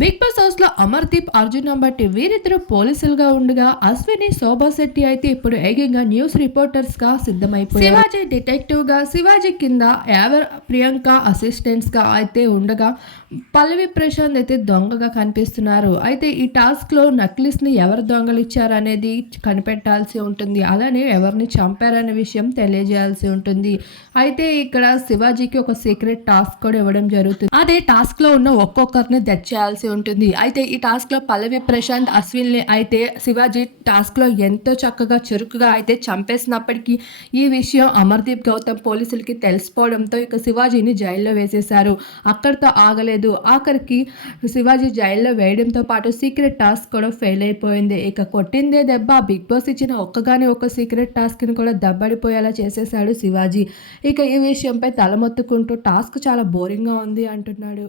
Big boss హౌస్లో అమర్దీప్ అర్జున్ అంబట్టి వీరిద్దరు పోలీసులుగా ఉండగా అశ్విని శోభా శెట్టి అయితే ఇప్పుడు ఏకంగా న్యూస్ రిపోర్టర్స్గా సిద్ధమైపోయారు. శివాజీ డిటెక్టివ్గా శివాజీ కింద యావర్ ప్రియాంక అసిస్టెంట్స్గా అయితే ఉండగా పల్లవి ప్రశాంత్ అయితే దొంగగా కనిపిస్తున్నారు. అయితే ఈ టాస్క్లో నక్లిస్ని ఎవరు దొంగలు ఇచ్చారు అనేది కనిపెట్టాల్సి ఉంటుంది. అలానే ఎవరిని చంపారనే విషయం తెలియజేయాల్సి ఉంటుంది. అయితే ఇక్కడ శివాజీకి ఒక సీక్రెట్ టాస్క్ కూడా ఇవ్వడం జరుగుతుంది. అదే టాస్క్లో ఉన్న ఒక్కొక్కరిని దచ్చేయాల్సి చేయాల్సి ఉంటుంది. అయితే ఈ టాస్క్లో పల్లవి ప్రశాంత్ అశ్విన్ని అయితే శివాజీ టాస్క్లో ఎంతో చక్కగా చురుకుగా అయితే చంపేసినప్పటికీ ఈ విషయం అమర్దీప్ గౌతమ్ పోలీసులకి తెలిసిపోవడంతో ఇక శివాజీని జైల్లో వేసేశారు. అక్కడితో ఆగలేదు. ఆఖరికి శివాజీ జైల్లో వేయడంతో పాటు సీక్రెట్ టాస్క్ కూడా ఫెయిల్ అయిపోయింది. ఇక కొట్టిందే దెబ్బ బిగ్ బాస్ ఇచ్చిన ఒక్కగాని ఒక్క సీక్రెట్ టాస్క్ని కూడా దెబ్బడిపోయేలా చేసేశాడు శివాజీ. ఇక ఈ విషయంపై తలమొత్తుకుంటూ టాస్క్ చాలా బోరింగ్గా ఉంది అంటున్నాడు.